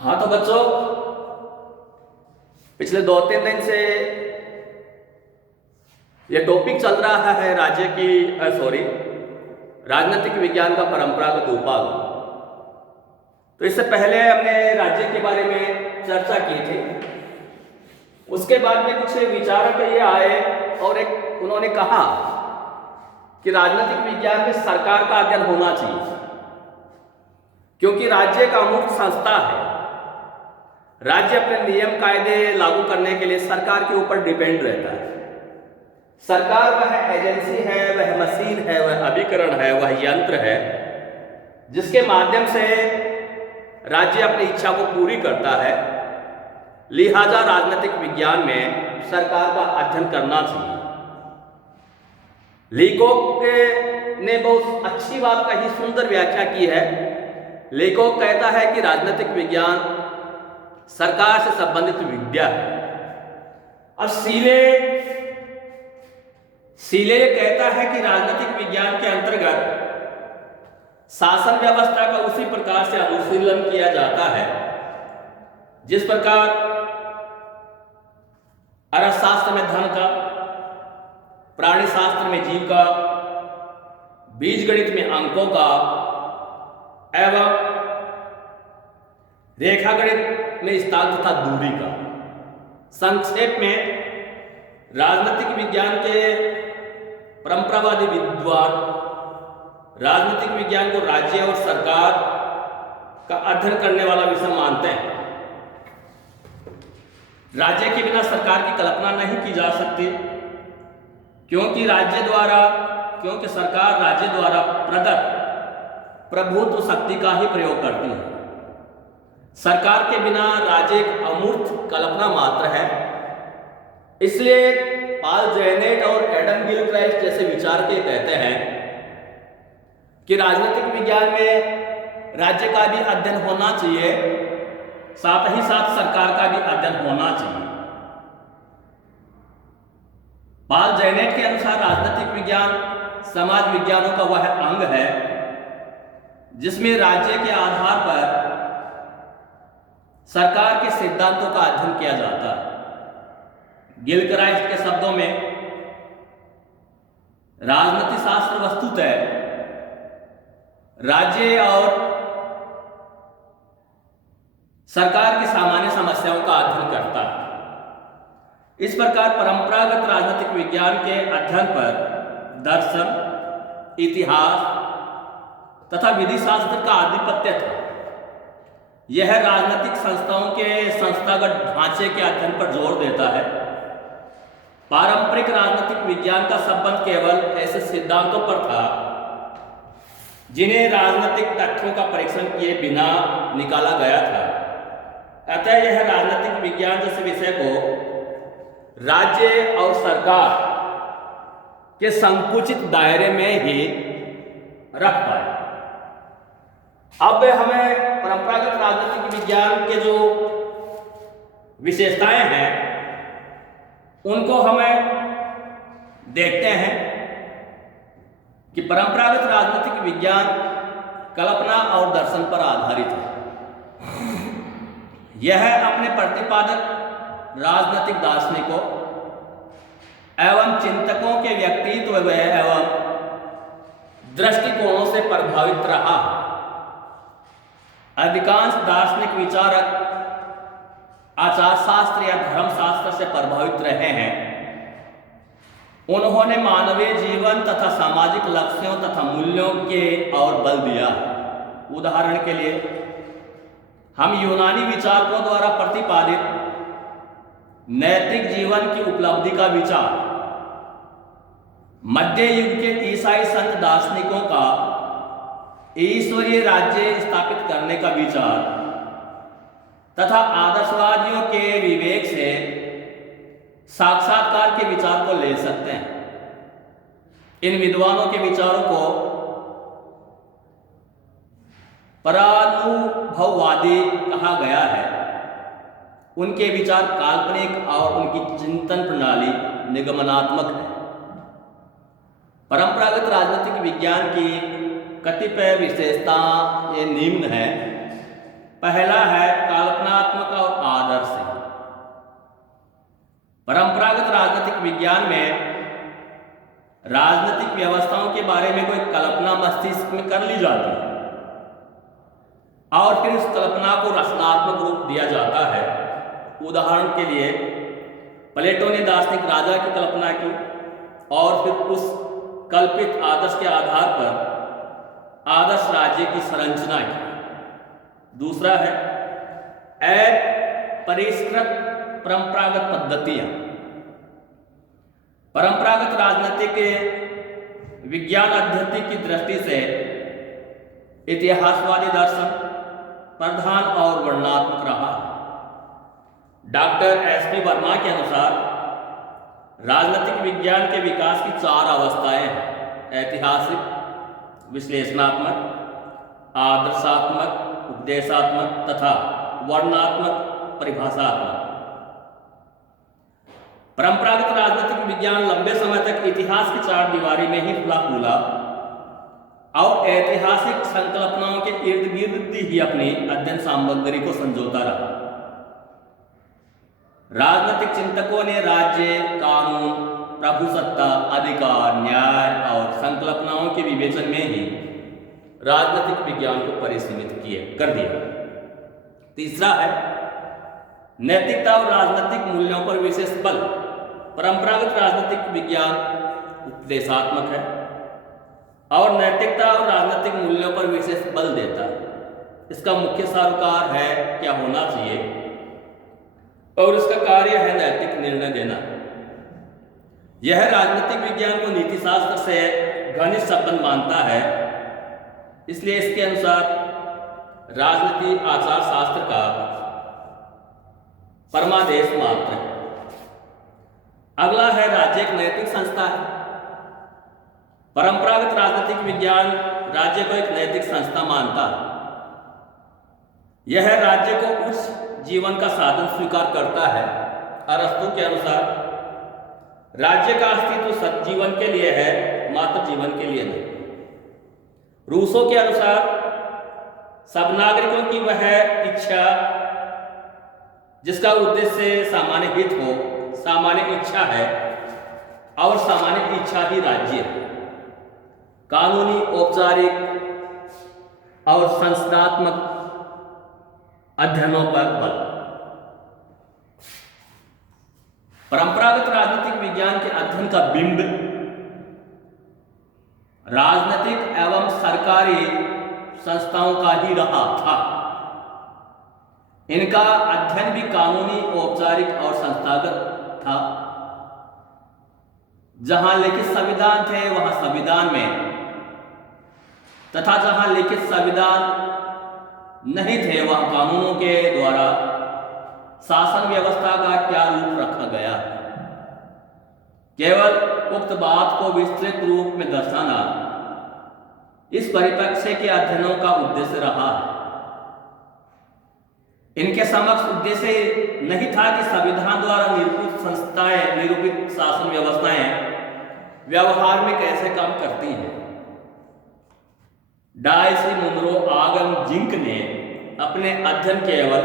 हाँ तो बच्चों, पिछले 2-3 दिन से ये टॉपिक चल रहा है राज्य की राजनीतिक विज्ञान का परंपरागत उपाग। तो इससे पहले हमने राज्य के बारे में चर्चा की थी। उसके बाद में कुछ विचारक ये आए और उन्होंने कहा कि राजनीतिक विज्ञान में सरकार का अध्ययन होना चाहिए, क्योंकि राज्य का मुख्य संस्था है। राज्य अपने नियम कायदे लागू करने के लिए सरकार के ऊपर डिपेंड रहता है। सरकार वह एजेंसी है, वह मशीन है, वह अभिकरण है, वह यंत्र है जिसके माध्यम से राज्य अपनी इच्छा को पूरी करता है। लिहाजा राजनीतिक विज्ञान में सरकार का अध्ययन करना चाहिए। लीकोक ने बहुत अच्छी बात कही, सुंदर व्याख्या की है। लीकोक कहता है कि राजनीतिक विज्ञान सरकार से संबंधित विद्या है। और सीले कहता है कि राजनीतिक विज्ञान के अंतर्गत शासन व्यवस्था का उसी प्रकार से अनुशीलन किया जाता है जिस प्रकार अर्थशास्त्र में धन का, प्राणी शास्त्र में जीव का, बीज गणित में अंकों का एवं रेखा गणित में स्थान तथा दूरी का। संक्षेप में राजनीतिक विज्ञान के परंपरावादी विद्वान राजनीतिक विज्ञान को राज्य और सरकार का अध्ययन करने वाला विषय मानते हैं। राज्य के बिना सरकार की कल्पना नहीं की जा सकती, क्योंकि सरकार राज्य द्वारा प्रदत्त प्रभुत्व शक्ति का ही प्रयोग करती है। सरकार के बिना राज्य एक अमूर्त कल्पना मात्र है। इसलिए पॉल जेनेट और एडम गिलक्राइस्ट जैसे विचारक कहते हैं कि राजनीतिक विज्ञान में राज्य का भी अध्ययन होना चाहिए, साथ ही साथ सरकार का भी अध्ययन होना चाहिए। पॉल जेनेट के अनुसार राजनीतिक विज्ञान समाज विज्ञानों का वह अंग है जिसमें राज्य के आधार पर सरकार के सिद्धांतों का अध्ययन किया जाता है। गिलक्राइस्ट के शब्दों में राजनीति शास्त्र वस्तुतः राज्य और सरकार की सामान्य समस्याओं का अध्ययन करता है। इस प्रकार परंपरागत राजनीतिक विज्ञान के अध्ययन पर दर्शन, इतिहास तथा विधि शास्त्र का आधिपत्य था। यह राजनीतिक संस्थाओं के संस्थागत ढांचे के अध्ययन पर जोर देता है। पारंपरिक राजनीतिक विज्ञान का संबंध केवल ऐसे सिद्धांतों पर था जिन्हें राजनीतिक तथ्यों का परीक्षण किए बिना निकाला गया था। अतः यह राजनीतिक विज्ञान जैसे विषय को राज्य और सरकार के संकुचित दायरे में ही रख पाए। अब हमें परंपरागत राजनीतिक विज्ञान के जो विशेषताएं हैं उनको हमें देखते हैं कि परंपरागत राजनीतिक विज्ञान कल्पना और दर्शन पर आधारित है। यह अपने प्रतिपादक राजनीतिक दार्शनिकों एवं चिंतकों के व्यक्तित्व एवं दृष्टिकोणों से प्रभावित रहा। अधिकांश दार्शनिक विचारक आचार शास्त्र या धर्मशास्त्र से प्रभावित रहे हैं। उन्होंने मानवीय जीवन तथा सामाजिक लक्ष्यों तथा मूल्यों के और बल दिया। उदाहरण के लिए हम यूनानी विचारकों द्वारा प्रतिपादित नैतिक जीवन की उपलब्धि का विचार, मध्य युग के ईसाई संत दार्शनिकों का ईश्वरीय राज्य स्थापित करने का विचार तथा आदर्शवादियों के विवेक से साक्षात्कार के विचार को ले सकते हैं। इन विद्वानों के विचारों को परानुभववादी कहा गया है। उनके विचार काल्पनिक और उनकी चिंतन प्रणाली निगमनात्मक है। परंपरागत राजनीतिक विज्ञान की कतिपय विशेषता ये निम्न है पहला है कल्पनात्मक और आदर्श। परंपरागत राजनीतिक विज्ञान में राजनीतिक व्यवस्थाओं के बारे में कोई कल्पना मस्तिष्क में कर ली जाती है और फिर उस कल्पना को रचनात्मक रूप दिया जाता है। उदाहरण के लिए प्लेटो ने दार्शनिक राजा की कल्पना की और फिर उस कल्पित आदर्श के आधार पर आदर्श राज्य की संरचना की। दूसरा है परिष्कृत परंपरागत पद्धतियां। परंपरागत राजनीतिक विज्ञान अध्ययन की दृष्टि से इतिहासवादी दर्शन प्रधान और वर्णनात्मक रहा। Doctor SP. वर्मा के अनुसार राजनीतिक विज्ञान के विकास की 4 अवस्थाएं हैं: ऐतिहासिक, विश्लेषणात्मक, आदर्शात्मक, उपदेशात्मक तथा वर्णनात्मक परिभाषात्मक। परंपरागत राजनीतिक विज्ञान लंबे समय तक इतिहास की 4 दीवारी में ही फूला फूला और ऐतिहासिक संकल्पनाओं के इर्द गिर्द ही अपनी अध्ययन सामग्री को संजोता रहा। राजनीतिक चिंतकों ने राज्य, कानून, प्रभुसत्ता, अधिकार, न्याय और संकल्पनाओं के विवेचन में ही राजनीतिक विज्ञान को परिसीमित कर दिया। तीसरा है नैतिकता और राजनीतिक मूल्यों पर विशेष बल। परंपरागत राजनीतिक विज्ञान उपदेशात्मक है और नैतिकता और राजनीतिक मूल्यों पर विशेष बल देता है। इसका मुख्य सारोकार है क्या होना चाहिए और इसका कार्य है नैतिक निर्णय देना। यह राजनीतिक विज्ञान को नीतिशास्त्र से घनिष्ठ संबंध मानता है, इसलिए इसके अनुसार राजनीति आचार शास्त्र का परमादेश मात्र है। अगला है राज्य एक नैतिक संस्था है। परंपरागत राजनीतिक विज्ञान राज्य को एक नैतिक संस्था मानता है। यह राज्य को उच्च जीवन का साधन स्वीकार करता है। अरस्तु के अनुसार राज्य का अस्तित्व सज्जीवन के लिए है, मात्र जीवन के लिए नहीं। रूसो के अनुसार सब नागरिकों की वह इच्छा जिसका उद्देश्य सामान्य हित हो, सामान्य इच्छा है और सामान्य इच्छा ही राज्य है। कानूनी, औपचारिक और संस्थात्मक अध्ययनों पर बल। परंपरागत राजनीतिक विज्ञान के अध्ययन का बिंब राजनीतिक एवं सरकारी संस्थाओं का ही रहा था। इनका अध्ययन भी कानूनी, औपचारिक और संस्थागत था। जहां लिखित संविधान थे वहां संविधान में तथा जहां लिखित संविधान नहीं थे वहां कानूनों के द्वारा शासन व्यवस्था का क्या रूप रखा गया। केवल उक्त बात को विस्तृत रूप में दर्शाना इस परिप्रेक्ष्य के अध्ययनों का उद्देश्य रहा है। इनके समक्ष उद्देश्य नहीं था कि संविधान द्वारा निरूपित संस्थाएं, निरूपित शासन व्यवस्थाएं व्यवहार में कैसे काम करती हैं। डायसी मुनरो आगन जिंक ने अपने अध्ययन केवल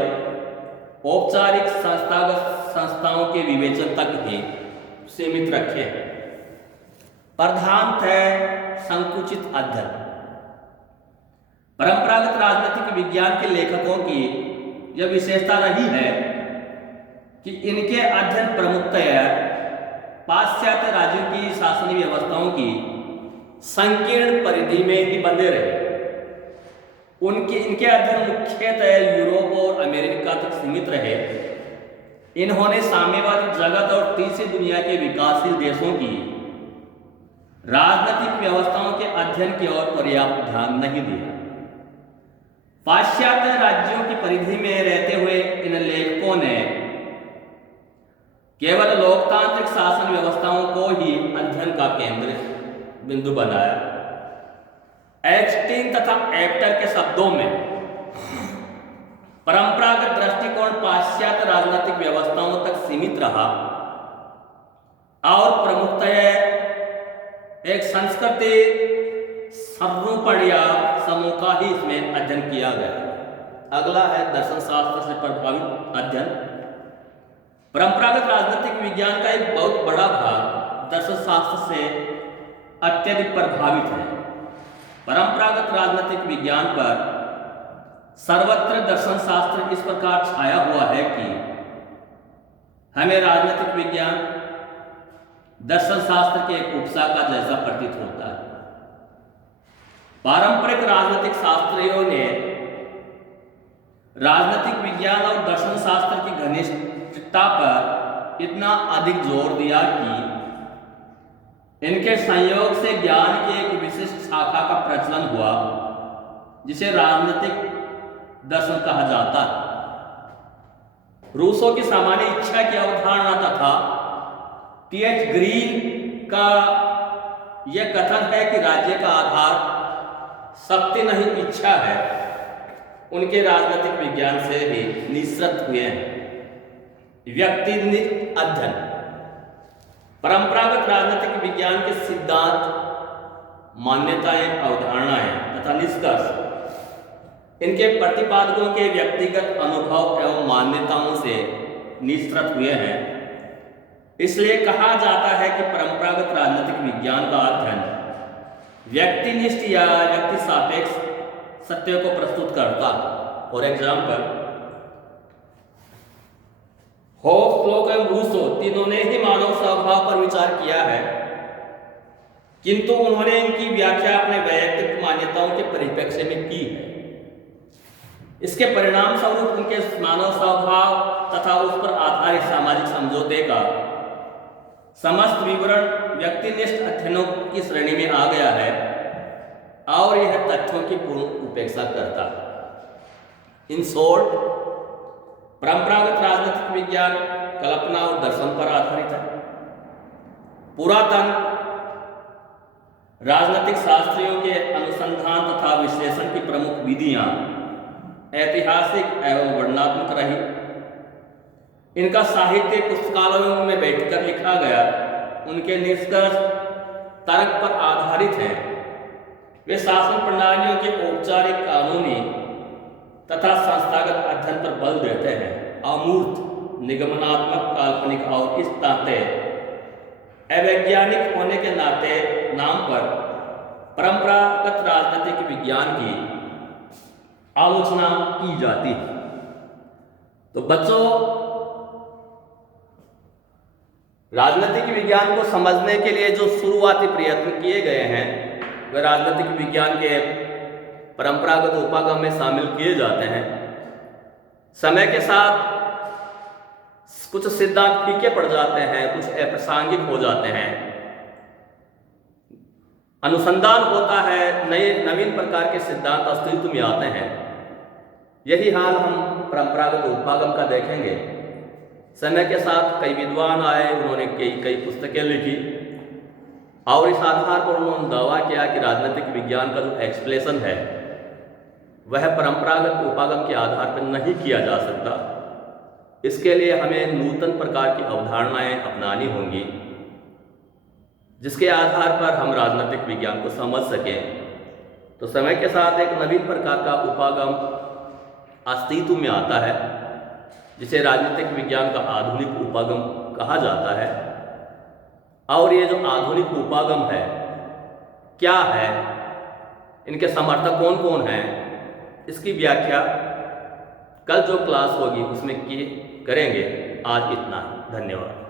औपचारिक संस्थागत संस्थाओं के विवेचन तक ही सीमित रखे। प्रधान थे संकुचित अध्ययन। परंपरागत राजनीतिक विज्ञान के लेखकों की यह विशेषता रही है कि इनके अध्ययन प्रमुखतया पाश्चात्य राज्यों की शासनीय व्यवस्थाओं की संकीर्ण परिधि में ही बंधे रहे। इनके अध्ययन मुख्यतः यूरोप और अमेरिका तक सीमित रहे। इन्होंने साम्यवादी जगत और तीसरी दुनिया के विकासशील देशों की राजनीतिक व्यवस्थाओं के अध्ययन की ओर पर्याप्त ध्यान नहीं दिया। पाश्चात्य राज्यों की परिधि में रहते हुए इन लेखकों ने केवल लोकतांत्रिक शासन व्यवस्थाओं को ही अध्ययन का केंद्र बिंदु बनाया। एचटीन तथा एप्टर के शब्दों में परंपरागत दृष्टिकोण पाश्चात्य राजनीतिक व्यवस्थाओं तक सीमित रहा और प्रमुखतः एक संस्कृति सर्वोपरि समूह का ही इसमें अध्ययन किया गया। अगला है दर्शन शास्त्र से प्रभावित अध्ययन। परंपरागत राजनीतिक विज्ञान का एक बहुत बड़ा भाग दर्शन शास्त्र से अत्यधिक प्रभावित है। परंपरागत राजनीतिक विज्ञान पर सर्वत्र दर्शन शास्त्र इस प्रकार छाया हुआ है कि हमें राजनीतिक विज्ञान दर्शन शास्त्र के एक उपशाखा जैसा प्रतीत होता है। पारंपरिक राजनीतिक शास्त्रियों ने राजनीतिक विज्ञान और दर्शन शास्त्र की घनिष्ठता पर इतना अधिक जोर दिया कि इनके संयोग से ज्ञान की एक विशिष्ट शाखा का प्रचलन हुआ जिसे राजनीतिक दर्शन कहा जाता है। रूसों की सामान्य इच्छा की अवधारणा तथा टी.एच. ग्रीन का यह कथन है कि राज्य का आधार शक्ति नहीं इच्छा है, उनके राजनीतिक विज्ञान से भी निःसृत हुए हैं। व्यक्तिनिष्ठ अध्ययन। परंपरागत राजनीतिक विज्ञान के सिद्धांत, मान्यताएं, अवधारणाएं तथा निष्कर्ष इनके प्रतिपादकों के व्यक्तिगत अनुभव एवं मान्यताओं से निःसृत हुए हैं। इसलिए कहा जाता है कि परंपरागत राजनीतिक विज्ञान का अध्ययन व्यक्तिनिष्ठ या व्यक्ति सापेक्ष सत्य को प्रस्तुत करता। फॉर एग्जाम्पल, होब्स, क्लॉक एवं रूसो तीनों ने ही मानव स्वभाव पर विचार किया है, किंतु उन्होंने इनकी व्याख्या अपने वैयक्तिक मान्यताओं के परिप्रेक्ष्य में की है। इसके परिणाम स्वरूप उनके मानव स्वभाव तथा उस पर आधारित सामाजिक समझौते का समस्त विवरण व्यक्तिनिष्ठ अध्ययनों की श्रेणी में आ गया है और यह तथ्यों की पूर्ण उपेक्षा करता है। इन शॉर्ट, परंपरागत राजनीतिक विज्ञान कल्पना और दर्शन पर आधारित है। पुरातन राजनीतिक शास्त्रियों के अनुसंधान तथा विश्लेषण की प्रमुख विधियां ऐतिहासिक एवं वर्णनात्मक रही। इनका साहित्य पुस्तकालयों में बैठकर लिखा गया। उनके निष्कर्ष तर्क पर आधारित हैं। वे शासन प्रणालियों के औपचारिक, कानूनी तथा संस्थागत अध्ययन पर बल देते हैं। अमूर्त, निगमनात्मक, काल्पनिक और इस नाते अवैज्ञानिक होने के नाते नाम पर परंपरागत राजनीतिक विज्ञान की आलोचना की जाती है। तो बच्चों, राजनीतिक विज्ञान को समझने के लिए जो शुरुआती प्रयत्न किए गए हैं वे राजनीतिक विज्ञान के परंपरागत उपागम में शामिल किए जाते हैं। समय के साथ कुछ सिद्धांत फीके पड़ जाते हैं, कुछ अप्रासंगिक हो जाते हैं। अनुसंधान होता है, नए नवीन प्रकार के सिद्धांत अस्तित्व में आते हैं। यही हाल हम परंपरागत उपागम का देखेंगे। समय के साथ कई विद्वान आए, उन्होंने कई पुस्तकें लिखी और इस आधार पर उन्होंने दावा किया कि राजनीतिक विज्ञान का जो एक्सप्लेनेशन है वह परंपरागत उपागम के आधार पर नहीं किया जा सकता। इसके लिए हमें नूतन प्रकार की अवधारणाएं अपनानी होंगी जिसके आधार पर हम राजनीतिक विज्ञान को समझ सकें। तो समय के साथ एक नवीन प्रकार का उपागम अस्तित्व में आता है जिसे राजनीतिक विज्ञान का आधुनिक उपागम कहा जाता है। और ये जो आधुनिक उपागम है क्या है, इनके समर्थक कौन कौन हैं, इसकी व्याख्या कल जो क्लास होगी उसमें करेंगे। आज इतना, धन्यवाद।